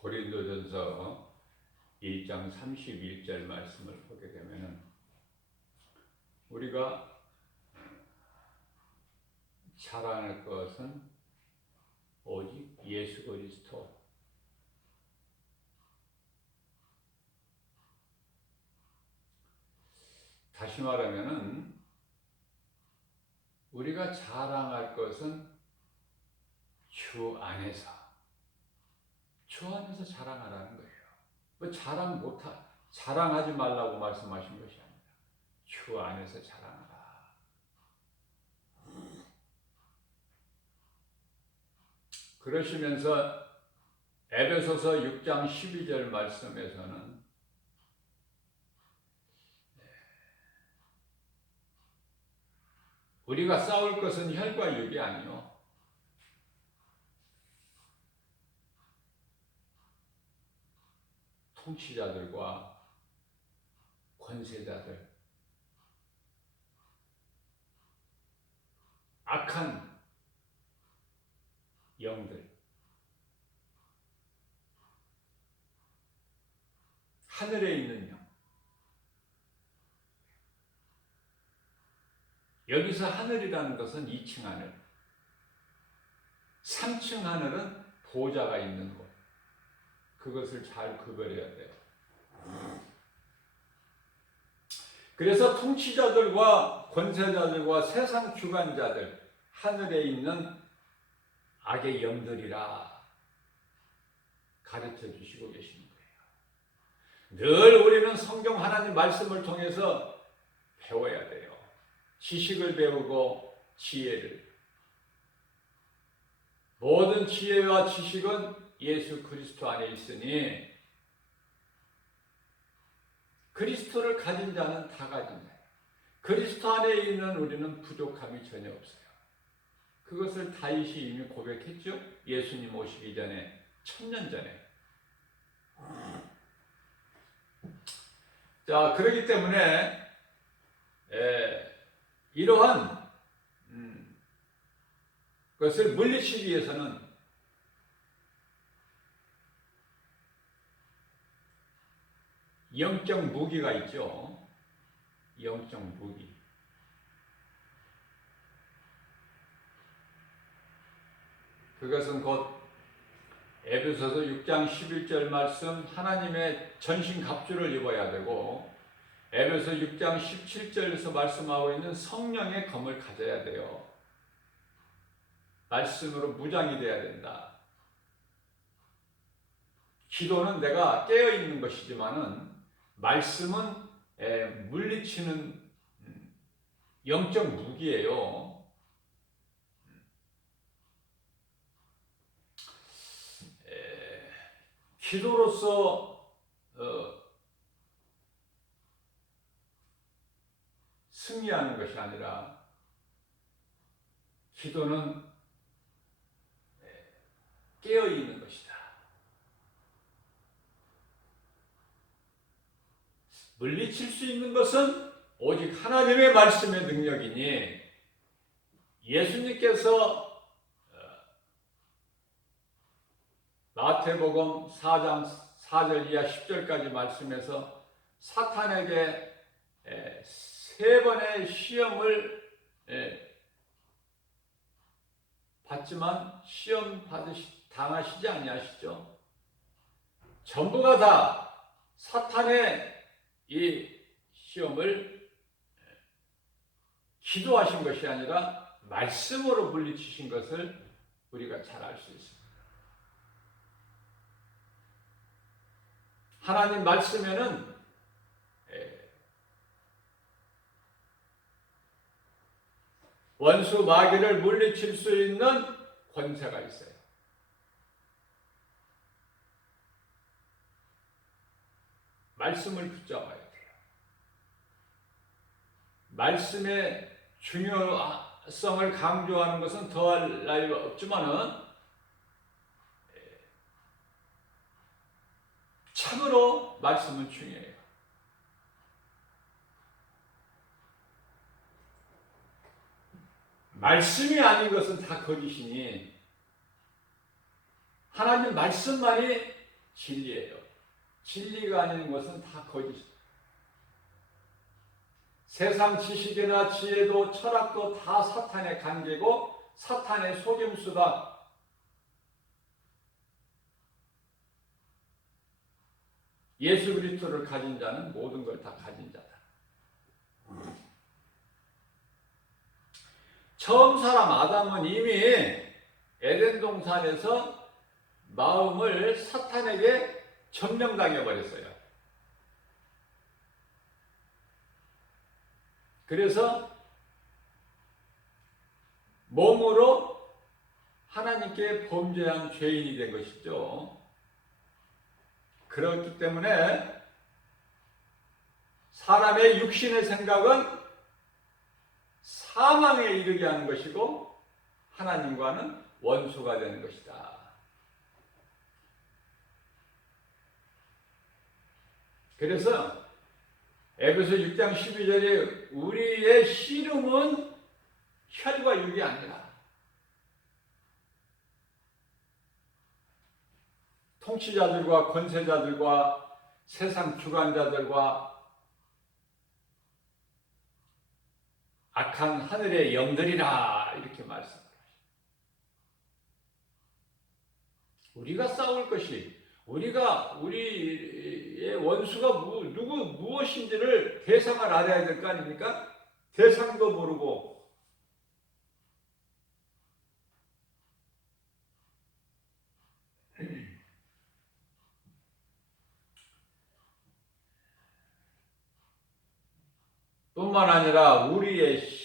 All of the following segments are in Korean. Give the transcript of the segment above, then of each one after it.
고린도전서 1장 31절 말씀을 보게 되면은 우리가 자랑할 것은 오직 예수 그리스도, 다시 말하면은 우리가 자랑할 것은 주 안에서 자랑하라는 거예요. 뭐 자랑하지 말라고 말씀하신 것이 아니라 주 안에서 자랑하라. 그러시면서 에베소서 6장 12절 말씀에서는 우리가 싸울 것은 혈과 육이 아니요 통치자들과 권세자들, 악한 영들, 하늘에 있는 영. 여기서 하늘이라는 것은 2층 하늘, 3층 하늘은 보좌가 있는 곳. 그것을 잘 구별해야 돼요. 그래서 통치자들과 권세자들과 세상 주관자들, 하늘에 있는 악의 영들이라 가르쳐 주시고 계시는 거예요. 늘 우리는 성경 하나님 말씀을 통해서 배워야 돼요. 지식을 배우고 지혜를. 모든 지혜와 지식은 예수 그리스도 안에 있으니 그리스도를 가진 자는 다 가진 자예요. 그리스도 안에 있는 우리는 부족함이 전혀 없어요. 그것을 다윗이 이미 고백했죠. 예수님 오시기 전에, 1000년 전에. 자, 그렇기 때문에 이러한 것을 물리치기 위해서는 영적 무기가 있죠. 영적 무기. 그것은 곧 에베소서 6장 11절 말씀, 하나님의 전신 갑주를 입어야 되고, 에베소 6장 17절에서 말씀하고 있는 성령의 검을 가져야 돼요. 말씀으로 무장이 돼야 된다. 기도는 내가 깨어있는 것이지만은 말씀은 물리치는 영적 무기예요. 기도로서 승리하는 것이 아니라 기도는 깨어있는 것이다. 물리칠 수 있는 것은 오직 하나님의 말씀의 능력이니, 예수님께서 마태복음 4장 4절 이하 10절까지 말씀에서 사탄에게 3번의 시험을 받지만 시험 당하시지 아니하시죠. 전부가 다 사탄의 이 시험을 기도하신 것이 아니라 말씀으로 물리치신 것을 우리가 잘 알 수 있습니다. 하나님 말씀에는 원수 마귀를 물리칠 수 있는 권세가 있어요. 말씀을 붙잡아야 돼요. 말씀의 중요성을 강조하는 것은 더할 나위 없지만은 참으로 말씀은 중요해요. 말씀이 아닌 것은 다 거짓이니 하나님 말씀만이 진리예요. 진리가 아닌 것은 다 거짓이다. 세상 지식이나 지혜도 철학도 다 사탄의 관계고 사탄의 속임수다. 예수 그리스도를 가진 자는 모든 걸 다 가진 자다. 처음 사람 아담은 이미 에덴 동산에서 마음을 사탄에게 점령당해 버렸어요. 그래서 몸으로 하나님께 범죄한 죄인이 된 것이죠. 그렇기 때문에 사람의 육신의 생각은 사망에 이르게 하는 것이고 하나님과는 원수가 되는 것이다. 그래서 에베소 6장 12절에 우리의 씨름은 혈과 육이 아니라 통치자들과 권세자들과 세상 주관자들과 악한 하늘의 영들이라 이렇게 말씀합니다. 우리가 싸울 것이 우리의 원수가 무엇인지를 대상을 알아야 될 거 아닙니까? 대상도 모르고 뿐만 아니라 우리의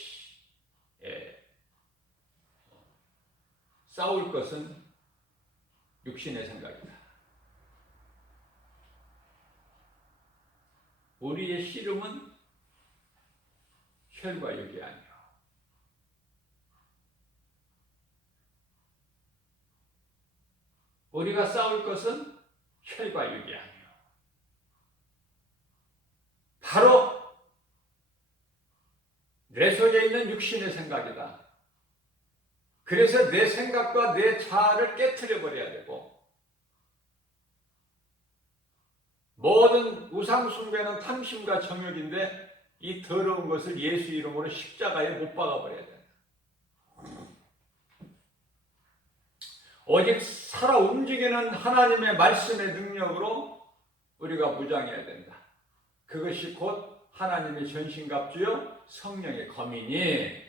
싸울 것은 육신의 생각이다. 우리의 씨름은 혈과 육이 아니요. 우리가 싸울 것은 혈과 육이 아니요. 바로 내 속에 있는 육신의 생각이다. 그래서 내 생각과 내 자아를 깨트려 버려야 되고 모든 우상 숭배는 탐심과 정욕인데 이 더러운 것을 예수 이름으로 십자가에 못 박아 버려야 된다. 오직 살아 움직이는 하나님의 말씀의 능력으로 우리가 무장해야 된다. 그것이 곧 하나님의 전신갑주요 성령의 검이니.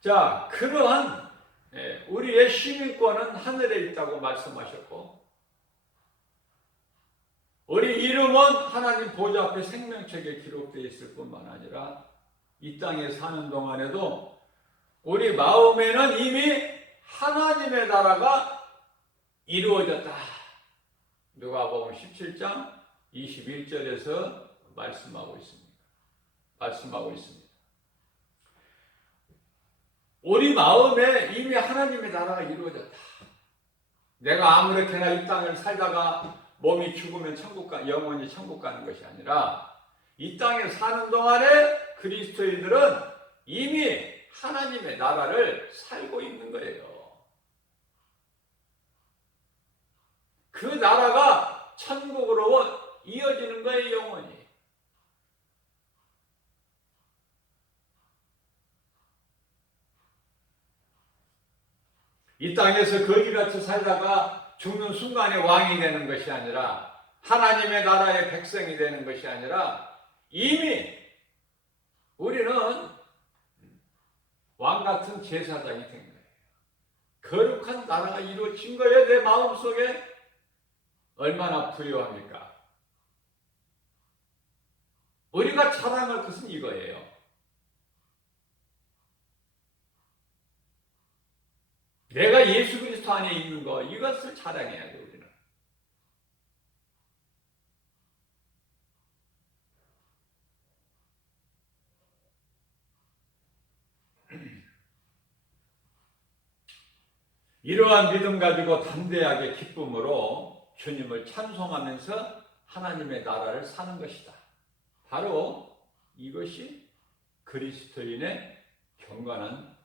자, 그러한 우리의 시민권은 하늘에 있다고 말씀하셨고 우리 이름은 하나님 보좌 앞에 생명책에 기록되어 있을 뿐만 아니라 이 땅에 사는 동안에도 우리 마음에는 이미 하나님의 나라가 이루어졌다. 누가복음 17장 21절에서 말씀하고 있습니다. 우리 마음에 이미 하나님의 나라가 이루어졌다. 내가 아무렇게나 이 땅을 살다가 몸이 죽으면 영원히 천국 가는 것이 아니라 이 땅에 사는 동안에 그리스도인들은 이미 하나님의 나라를 살고 있는 거예요. 그 나라가 천국으로 이어지는 거예요, 영원히. 이 땅에서 거지같이 살다가 죽는 순간에 왕이 되는 것이 아니라 하나님의 나라의 백성이 되는 것이 아니라 이미 우리는 왕 같은 제사장이 된 거예요. 거룩한 나라가 이루어진 거예요. 내 마음속에 얼마나 부유합니까? 우리가 자랑할 것은 이거예요. 내가 예수 그리스도 안에 있는 거, 이것을 자랑해야 돼, 우리는. 이러한 믿음 가지고 담대하게 기쁨으로 주님을 찬송하면서 하나님의 나라를 사는 것이다. 바로 이것이 그리스도인의 경건한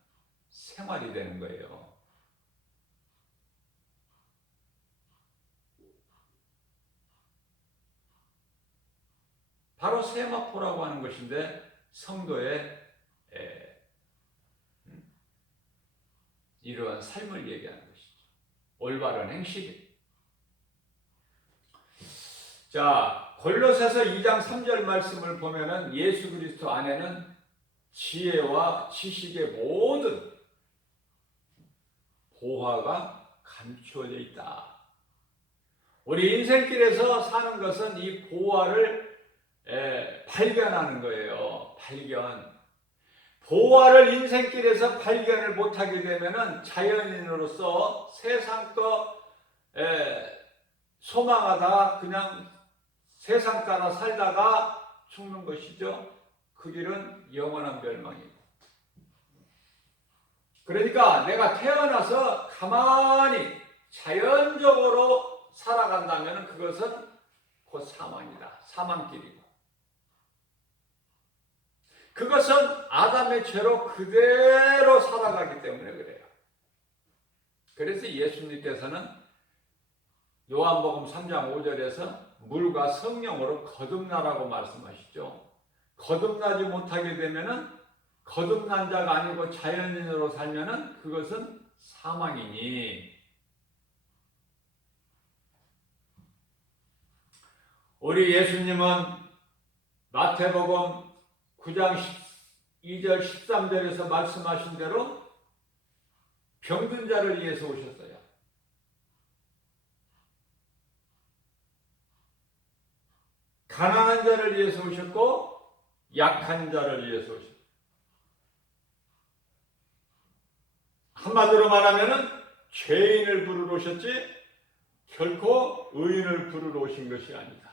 생활이 되는 거예요. 바로 세마포라고 하는 것인데 성도의 이러한 삶을 얘기하는 것이죠. 올바른 행실. 자, 골로새서 2장 3절 말씀을 보면은 예수 그리스도 안에는 지혜와 지식의 모든 보화가 감추어져 있다. 우리 인생길에서 사는 것은 이 보화를 발견하는 거예요. 발견. 보화를 인생길에서 발견을 못하게 되면은 자연인으로서 세상 거 소망하다가 그냥 세상 따라 살다가 죽는 것이죠. 그 길은 영원한 멸망이고. 그러니까 내가 태어나서 가만히 자연적으로 살아간다면 그것은 곧 사망이다. 사망길이고. 그것은 아담의 죄로 그대로 살아가기 때문에 그래요. 그래서 예수님께서는 요한복음 3장 5절에서 물과 성령으로 거듭나라고 말씀하시죠. 거듭나지 못하게 되면은 거듭난 자가 아니고 자연인으로 살면은 그것은 사망이니. 우리 예수님은 마태복음 9장 2절 13절에서 말씀하신 대로 병든 자를 위해서 오셨어요. 가난한 자를 위해서 오셨고 약한 자를 위해서 오셨어요. 한마디로 말하면은 죄인을 부르러 오셨지 결코 의인을 부르러 오신 것이 아니다.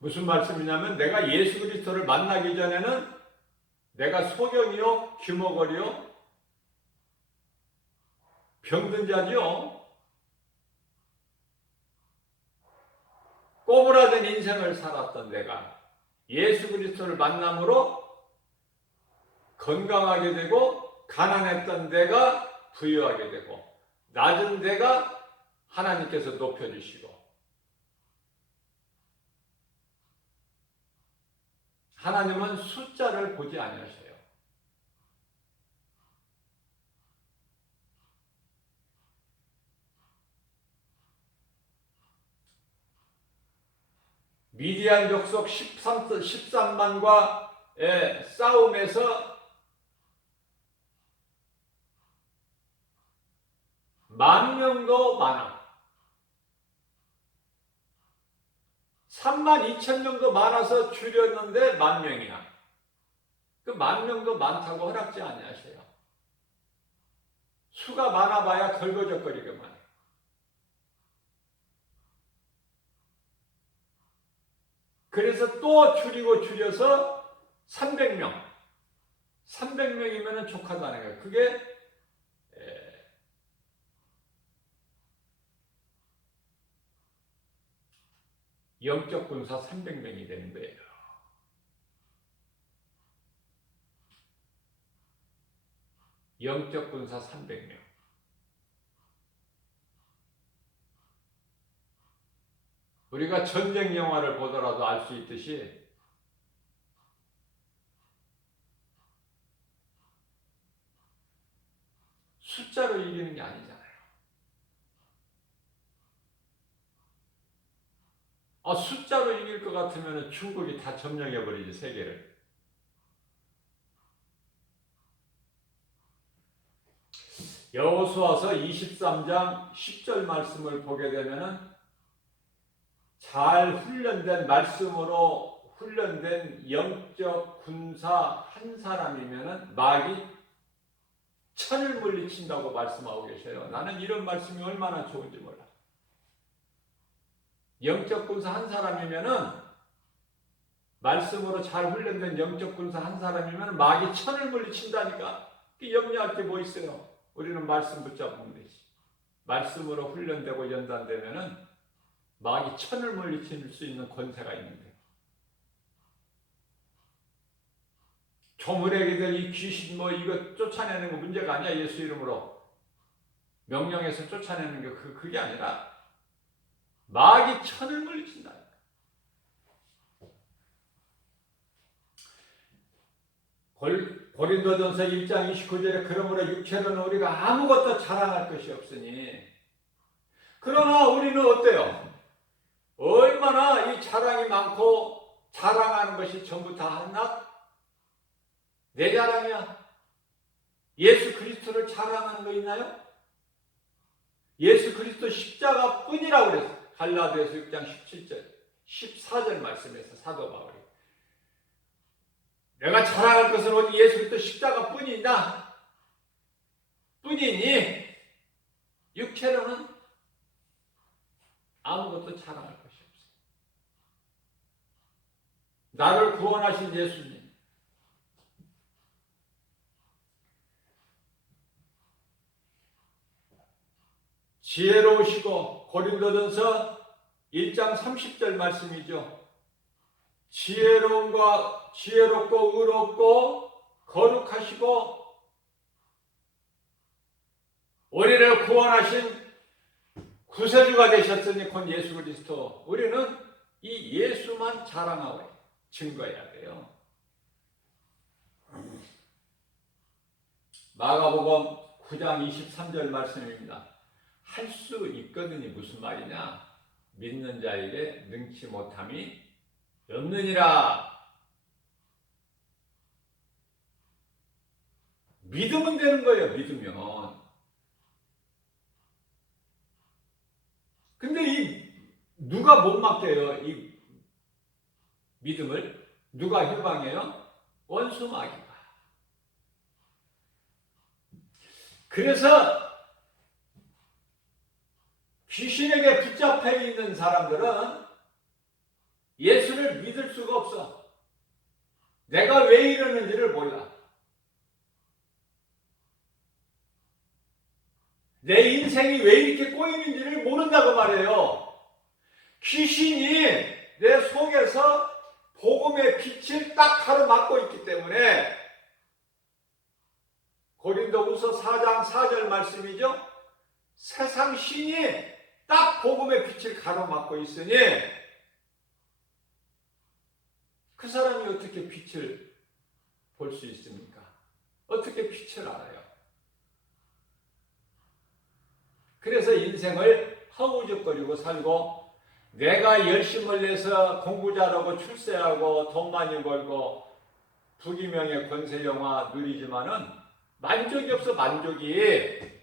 무슨 말씀이냐면 내가 예수 그리스도를 만나기 전에는 내가 소경이요 귀머거리요 병든 자지요. 꼬부라진 인생을 살았던 내가 예수 그리스도를 만남으로 건강하게 되고 가난했던 내가 부유하게 되고 낮은 데가 하나님께서 높여주시고 하나님은 숫자를 보지 아니하셔요. 미디안 족속 13만과 싸움에서 10,000명도 많아. 32,000명도 많아서 줄였는데 10,000명이야. 그 10,000명도 많다고 허락지 아니하셔요. 수가 많아봐야 걸거적거리게만 해요. 그래서 또 줄여서 300명. 300명이면 족하다는 거예요. 그게 영적 군사 300명이 되는 거예요. 영적 군사 300명. 우리가 전쟁 영화를 보더라도 알 수 있듯이 숫자로 이기는 게 아니잖아요. 숫자로 이길 것 같으면 중국이 다 점령해버리지, 세계를. 여호수아서 23장 10절 말씀을 보게 되면 잘 훈련된 말씀으로 훈련된 영적 군사 한 사람이면 마귀 1000을 물리친다고 말씀하고 계셔요. 나는 이런 말씀이 얼마나 좋은지 몰라. 영적 군사 한 사람이면은 말씀으로 잘 훈련된 영적 군사 한 사람이면 마귀 1000을 물리친다니까. 염려할 게 뭐 있어요? 우리는 말씀 붙잡으면 되지. 말씀으로 훈련되고 연단되면은 마귀 1000을 물리칠 수 있는 권세가 있는데. 조물애기들 이 귀신 이거 쫓아내는 거 문제가 아니야. 예수 이름으로 명령해서 쫓아내는 게 그게 아니라 마귀 천을 물리친다. 고린도전서 1장 29절에 그러므로 육체로는 우리가 아무것도 자랑할 것이 없으니 그러나 우리는 어때요? 얼마나 이 자랑이 많고 자랑하는 것이 전부 다 하나? 내 자랑이야. 예수 그리스도를 자랑하는 거 있나요? 예수 그리스도 십자가 뿐이라고 그랬어요. 갈라디아서 6장 17절, 14절 말씀에서 사도 바울이 내가 자랑할 것은 오직 예수 그리스도 십자가 뿐이다. 뿐이니 육체로는 아무것도 자랑할 것이 없어요. 나를 구원하신 예수님, 지혜로우시고 고린도전서 1장 30절 말씀이죠. 지혜롭고 의롭고 거룩하시고 우리를 구원하신 구세주가 되셨으니 곧 예수 그리스도. 우리는 이 예수만 자랑하고 증거해야 돼요. 마가복음 9장 23절 말씀입니다. 할 수 있거든이 무슨 말이냐? 믿는 자에게 능치 못함이 없느니라. 믿으면 되는 거예요. 믿으면. 근데 이 누가 못 맡겨요? 이 믿음을 누가 해방해요? 원수 마귀가. 그래서 귀신에게 붙잡혀 있는 사람들은 예수를 믿을 수가 없어. 내가 왜 이러는지를 몰라. 내 인생이 왜 이렇게 꼬이는지를 모른다고 말해요. 귀신이 내 속에서 복음의 빛을 딱 가로막고 있기 때문에 고린도후서 4장 4절 말씀이죠. 세상 신이 딱 복음의 빛을 가로막고 있으니 그 사람이 어떻게 빛을 볼 수 있습니까? 어떻게 빛을 알아요? 그래서 인생을 허우적거리고 살고 내가 열심을 내서 공부 잘하고 출세하고 돈 많이 벌고 부귀명예 권세영화 누리지만은 만족이 없어. 만족이.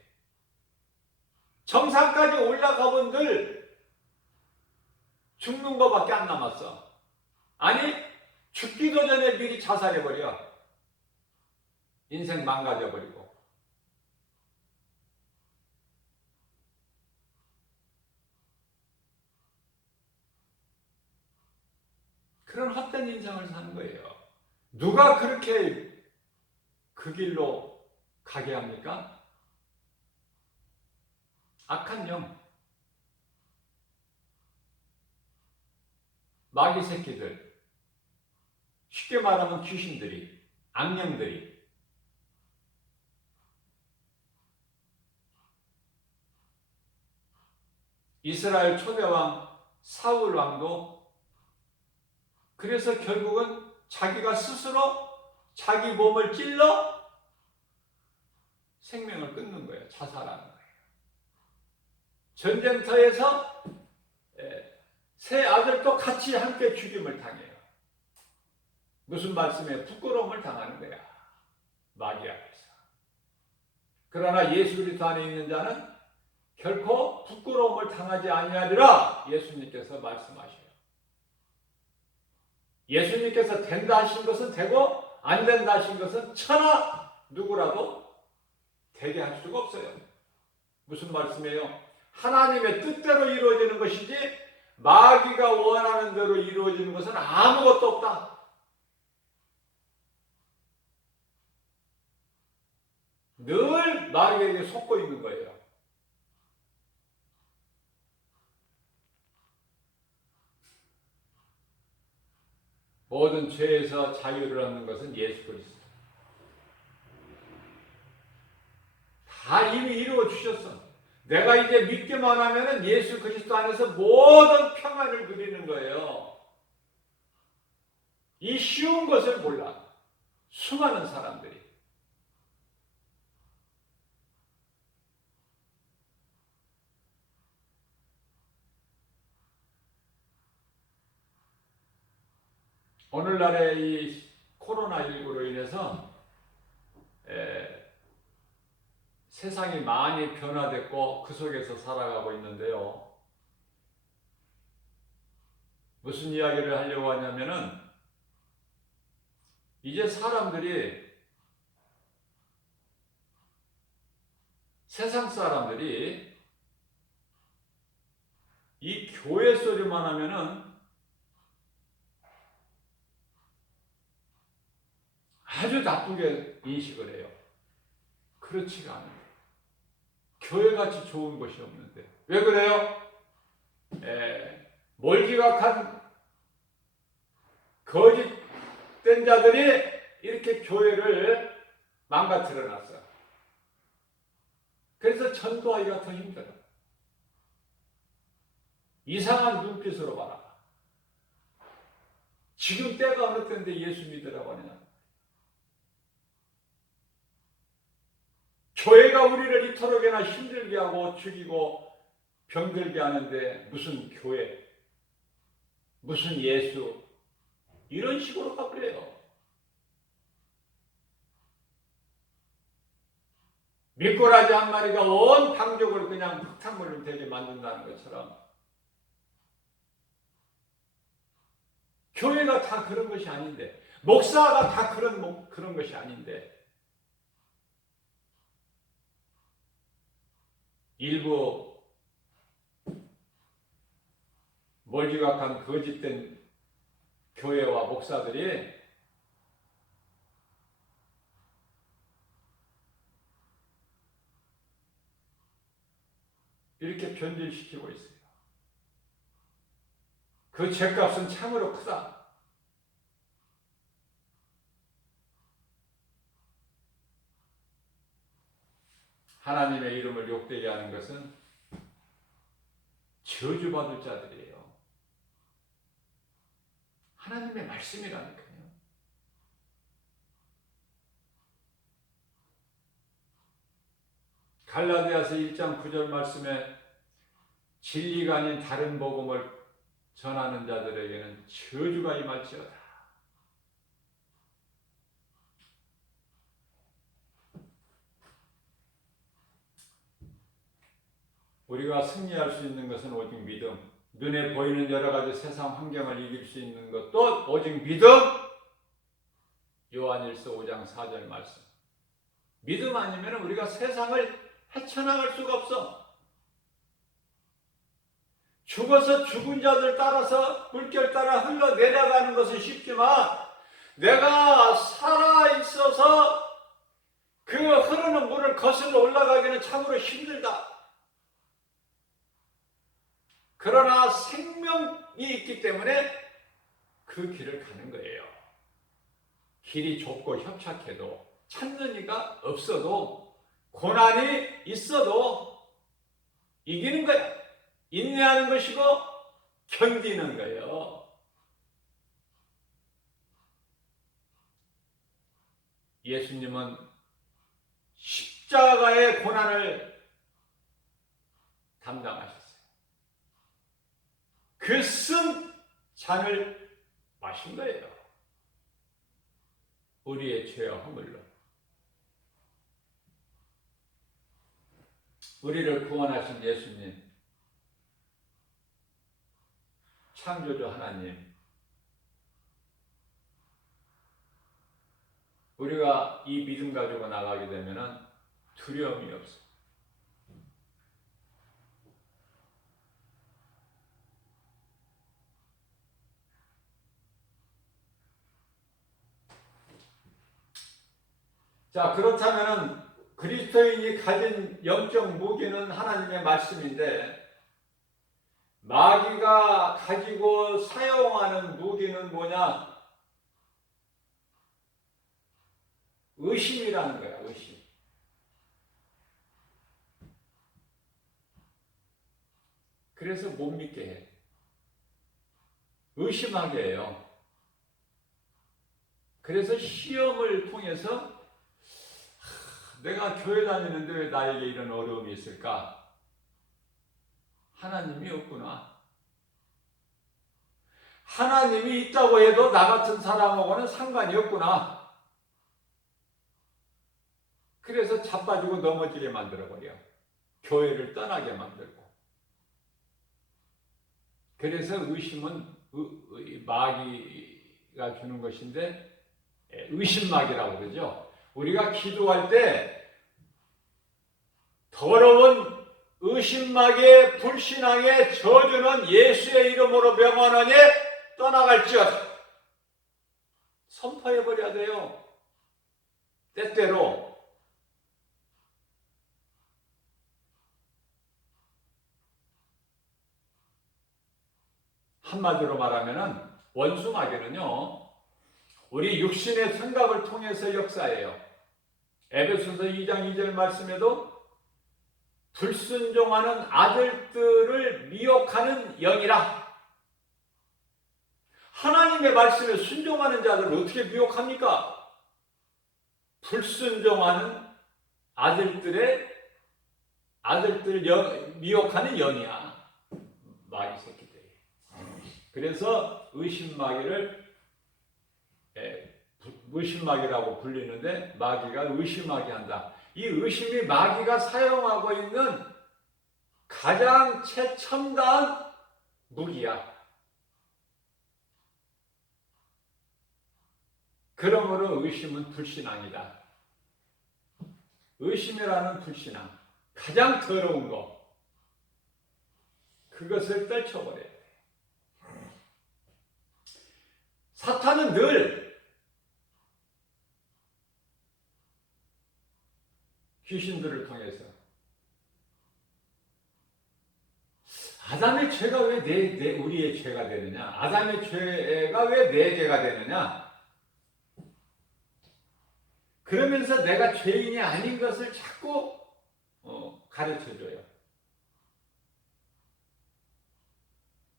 정상까지 올라가본 들 죽는 것밖에 안 남았어. 아니 죽기도 전에 미리 자살해버려. 인생 망가져버리고. 그런 헛된 인생을 사는 거예요. 누가 그렇게 그 길로 가게 합니까? 악한 영, 마귀 새끼들, 쉽게 말하면 귀신들이, 악령들이. 이스라엘 초대왕 사울 왕도 그래서 결국은 자기가 스스로 자기 몸을 찔러 생명을 끊는 거예요. 자살하는 거예요. 전쟁터에서 세 아들도 같이 함께 죽임을 당해요. 무슨 말씀에 부끄러움을 당하는 거야. 마귀 앞에서. 그러나 예수 그리스도 안에 있는 자는 결코 부끄러움을 당하지 아니하리라 예수님께서 말씀하셔요. 예수님께서 된다 하신 것은 되고 안 된다 하신 것은 천하 누구라도 되게 할 수가 없어요. 무슨 말씀이에요? 하나님의 뜻대로 이루어지는 것이지 마귀가 원하는 대로 이루어지는 것은 아무것도 없다. 늘 마귀에게 속고 있는 거예요. 모든 죄에서 자유를 얻는 것은 예수 그리스도. 다 이미 이루어 주셨어. 내가 이제 믿기만 하면은 예수 그리스도 안에서 모든 평안을 누리는 거예요. 이 쉬운 것을 몰라. 수많은 사람들이. 오늘날의 이 코로나19로 인해서 세상이 많이 변화됐고 그 속에서 살아가고 있는데요. 무슨 이야기를 하려고 하냐면은 이제 세상 사람들이 이 교회 소리만 하면은 아주 나쁘게 인식을 해요. 그렇지가 않아요. 교회같이 좋은 것이 없는데. 왜 그래요? 몰지각한 거짓된 자들이 이렇게 교회를 망가뜨려 놨어요. 그래서 전도하기가 더 힘들어. 이상한 눈빛으로 봐라. 지금 때가 어느 때인데 예수 믿으라고 하느냐. 교회가 우리를 이토록이나 힘들게 하고 죽이고 병들게 하는데 무슨 교회, 무슨 예수, 이런 식으로 가버려요. 미꾸라지 한 마리가 온 방족을 그냥 흙탕물로 되게 만든다는 것처럼 교회가 다 그런 것이 아닌데, 목사가 다 그런 것이 아닌데, 일부 몰지각한 거짓된 교회와 목사들이 이렇게 변질시키고 있어요. 그 죄값은 참으로 크다. 하나님의 이름을 욕되게 하는 것은 저주받을 자들이에요. 하나님의 말씀이라니까요. 갈라디아서 1장 9절 말씀에 진리가 아닌 다른 복음을 전하는 자들에게는 저주가 임할지어다. 우리가 승리할 수 있는 것은 오직 믿음. 눈에 보이는 여러 가지 세상 환경을 이길 수 있는 것도 오직 믿음. 요한일서 5장 4절 말씀. 믿음 아니면 우리가 세상을 헤쳐나갈 수가 없어. 죽어서 죽은 자들 따라서 물결 따라 흘러내려가는 것은 쉽지만 내가 살아있어서 그 흐르는 물을 거슬러 올라가기는 참으로 힘들다. 그러나 생명이 있기 때문에 그 길을 가는 거예요. 길이 좁고 협착해도 찾는 이가 없어도 고난이 있어도 이기는 거야. 인내하는 것이고 견디는 거예요. 예수님은 십자가의 고난을 담당하셨어요. 그 쓴 잔을 마신 거예요. 우리의 죄와 허물로. 우리를 구원하신 예수님, 창조주 하나님, 우리가 이 믿음 가지고 나가게 되면 두려움이 없어요. 자, 그렇다면 그리스도인이 가진 영적 무기는 하나님의 말씀인데 마귀가 가지고 사용하는 무기는 뭐냐? 의심이라는 거야, 의심. 그래서 못 믿게 해. 의심하게 해요. 그래서 시험을 통해서 내가 교회 다니는데 왜 나에게 이런 어려움이 있을까? 하나님이 없구나. 하나님이 있다고 해도 나 같은 사람하고는 상관이 없구나. 그래서 자빠지고 넘어지게 만들어버려. 교회를 떠나게 만들고. 그래서 의심은 마귀가 주는 것인데, 의심마귀라고 그러죠. 우리가 기도할 때 더러운 의심마귀의 불신앙의 저주는 예수의 이름으로 명하노니 떠나갈지어다. 선포해버려야 돼요. 때때로. 한마디로 말하면 원수마귀는요, 우리 육신의 생각을 통해서 역사해요. 에베소서 2장 2절 말씀에도 불순종하는 아들들을 미혹하는 영이라. 하나님의 말씀에 순종하는 자들을 어떻게 미혹합니까? 불순종하는 아들들 미혹하는 영이야. 마귀 새끼들이. 그래서 의심마귀를 의심마귀라고 불리는데, 마귀가 의심하게 한다. 이 의심이 마귀가 사용하고 있는 가장 최첨단 무기야. 그러므로 의심은 불신앙이다. 의심이라는 불신앙, 가장 더러운 거, 그것을 떨쳐버려야 돼. 사탄은 늘 귀신들을 통해서 아담의 죄가 왜 우리의 죄가 되느냐? 아담의 죄가 왜 내 죄가 되느냐? 그러면서 내가 죄인이 아닌 것을 자꾸 가르쳐줘요.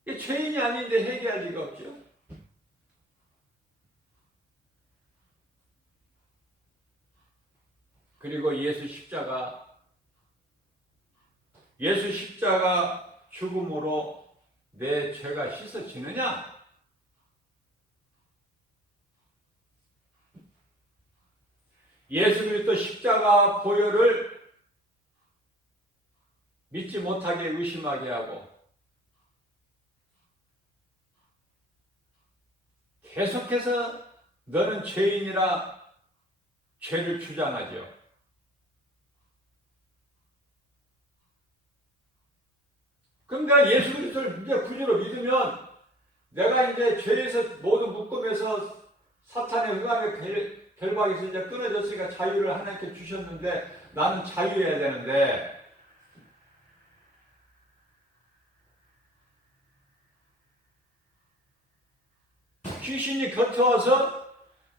죄인이 아닌데 회개할 리가 없죠. 그리고 예수 십자가 죽음으로 내 죄가 씻어지느냐? 예수 그리스도 십자가 보혈을 믿지 못하게 의심하게 하고 계속해서 너는 죄인이라 죄를 주장하죠. 그럼 내가 예수 그리스도를 이제 구주로 믿으면 내가 이제 죄에서 모든 묶음에서 사탄의 흑암의 결박에서 이제 끊어졌으니까 자유를 하나님께 주셨는데 나는 자유해야 되는데, 귀신이 곁에 와서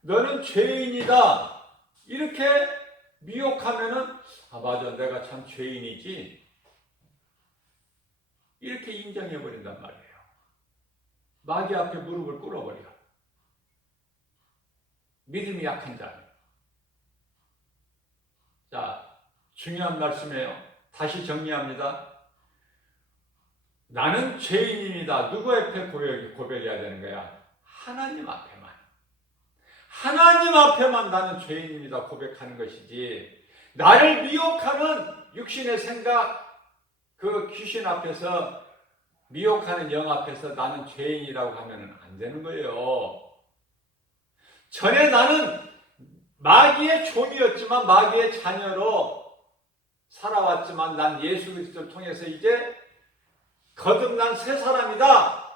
너는 죄인이다 이렇게 미혹하면은 맞아, 내가 참 죄인이지 이렇게 인정해버린단 말이에요. 마귀 앞에 무릎을 꿇어버려. 믿음이 약한 자. 자, 중요한 말씀이에요. 다시 정리합니다. 나는 죄인입니다. 누구 앞에 고백해야 되는 거야? 하나님 앞에만. 하나님 앞에만 나는 죄인입니다 고백하는 것이지, 나를 미혹하는 육신의 생각, 그 귀신 앞에서, 미혹하는 영 앞에서 나는 죄인이라고 하면 안 되는 거예요. 전에 나는 마귀의 종이었지만, 마귀의 자녀로 살아왔지만, 난 예수 그리스도를 통해서 이제 거듭난 새 사람이다.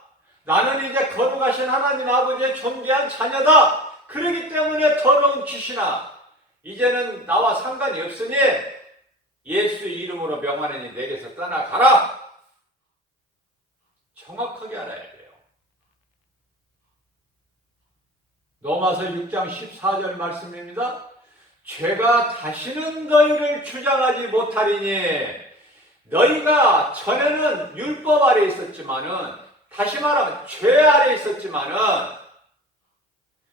나는 이제 거룩하신 하나님 아버지의 존귀한 자녀다. 그렇기 때문에 더러운 귀신아, 이제는 나와 상관이 없으니 예수 이름으로 명하노니 내게서 떠나가라. 정확하게 알아야 돼요. 로마서 6장 14절 말씀입니다. 죄가 다시는 너희를 주장하지 못하리니 너희가 전에는 율법 아래 있었지만은, 다시 말하면 죄 아래 있었지만은,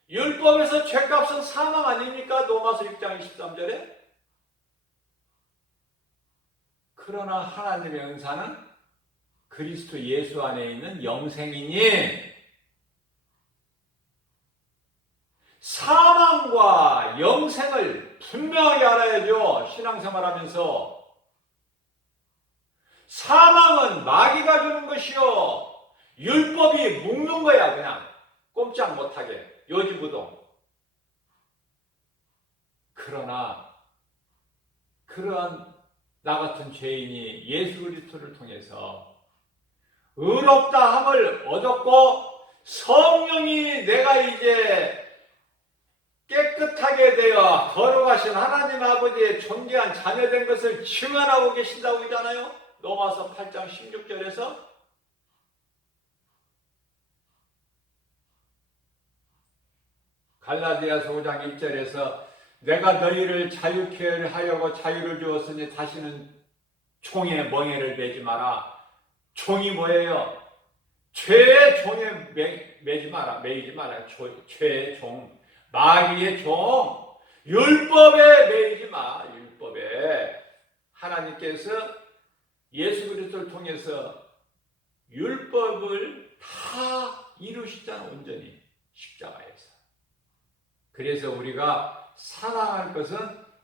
율법에서 죄값은 사망 아닙니까? 로마서 6장 23절에. 그러나 하나님의 은사는 그리스도 예수 안에 있는 영생이니, 사망과 영생을 분명하게 알아야죠. 신앙생활하면서. 사망은 마귀가 주는 것이요, 율법이 묶는 거야. 그냥 꼼짝 못하게 요지부동. 그러나 그러한 나 같은 죄인이 예수 그리스도를 통해서 의롭다함을 얻었고, 성령이 내가 이제 깨끗하게 되어 거룩하신 하나님 아버지의 존귀한 자녀된 것을 증언하고 계신다고 하잖아요. 로마서 8장 16절에서. 갈라디아서 5장 1절에서 내가 너희를 자유케 하려고 자유를 주었으니 다시는 종의 멍에를 매지 마라. 종이 뭐예요? 죄의 종에 매이지 마라. 죄의 종, 마귀의 종, 율법에 매이지 마. 율법에. 하나님께서 예수 그리스도를 통해서 율법을 다 이루시잖아. 온전히 십자가에서. 그래서 우리가 사랑할 것은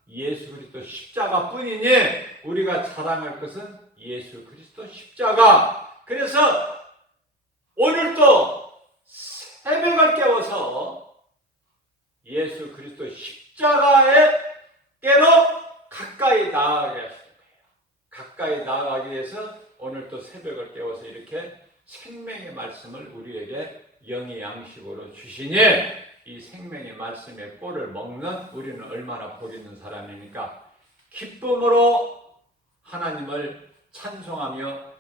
예수 그리스도 십자가뿐이니, 우리가 자랑할 것은 예수 그리스도 십자가. 그래서 오늘도 새벽을 깨워서 예수 그리스도 십자가에 깨로 가까이 나아가게 하시는 거예요. 가까이 나아가기 위해서 오늘도 새벽을 깨워서 이렇게 생명의 말씀을 우리에게 영의 양식으로 주시니, 이 생명의 말씀의 꼴을 먹는 우리는 얼마나 복 있는 사람입니까? 기쁨으로 하나님을 찬송하며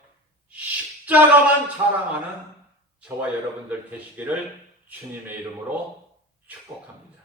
십자가만 자랑하는 저와 여러분들 되시기를 주님의 이름으로 축복합니다.